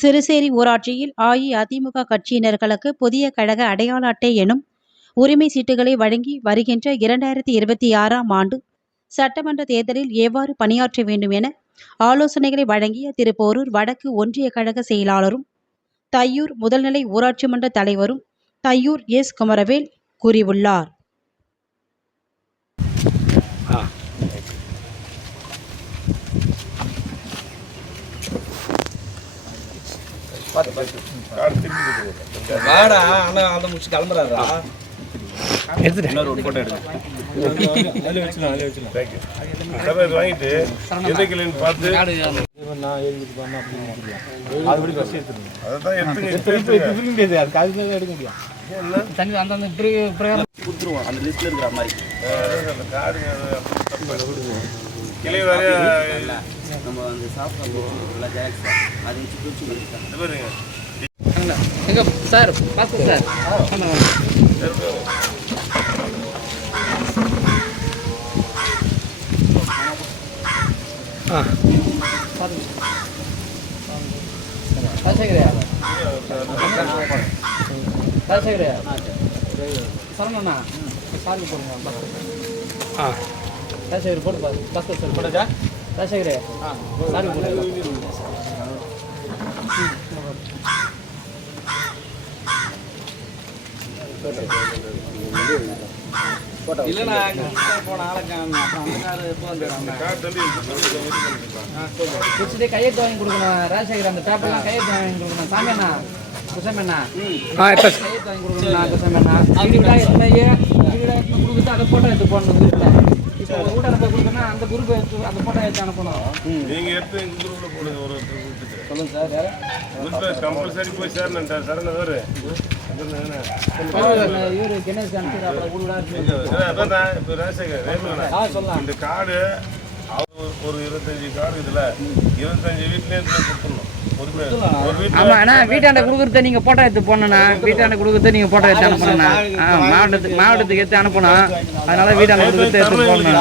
சிறுசேரி ஊராட்சியில் அஇஅதிமுக கட்சியினர்களுக்கு புதிய கழக அடையாள அட்டை எனும் உரிமை சீட்டுகளை வழங்கி வருகின்ற 2026ஆம் ஆண்டு சட்டமன்ற தேர்தலில் எவ்வாறு பணியாற்ற வேண்டும் என ஆலோசனைகளை வழங்கிய திருப்போரூர் வடக்கு ஒன்றிய கழக செயலாளரும் தையூர் முதல்நிலை ஊராட்சி மன்ற தலைவரும் தையூர் எஸ் குமரவேல் கூறியுள்ளார். சார் பாஸ்போர்ட் சார் சரணண்ணா சாருக்கு போடுங்க. ராஜசேகர் போட்டு பாஸ்போர்ட் சார் போட்டா ராஜசேகரே சாருக்கு போடுங்க. இல்லைண்ணா போன குடிச்சிட்டு கையெழுத்து வாங்கி கொடுக்கணும். ராஜசேகர் அந்த பேப்பர்லாம் கையெழுத்து வாங்கி கொடுக்கணும். சாமியண்ணா குசமண்ணா கையெழுத்து வாங்கி கொடுக்கணும்ண்ணா. குசமண்ணா கொடுக்குறது அதை போட்டோ எடுத்து போடணும். இப்போ ஒரு கூட போய் கொடுத்தோன்னா அந்த குரூப் எடுத்து அந்த போட்டோ எடுத்து அனுப்பணும். நீங்கள் எடுத்து எங்கள் குரூப்பில் போடுங்க. ஒரு சொல்லுங்கள் சார். கம்பல்சரி போய் சேரணுன்ட்டார். சரண வேறு இவரு கணேஷ் இப்போ ராஜசேகர் சொல்லலாம். இந்த கார்டு ஒரு 25 கார்டு இதில் 25 வீட்லேயே கொடுத்துடணும். ஆமாண்ணா வீட்டாண்ட கொடுக்குறத நீங்கள் போட்டோ எடுத்து போடணுண்ணா. வீட்டாண்ட கொடுக்குறத நீங்கள் போட்டோ எடுத்து அனுப்பணுண்ணா. மாவட்டத்துக்கு எடுத்து அனுப்பணும். அதனால வீட்டாண்ட கொடுக்குறத எடுத்து போடணும்.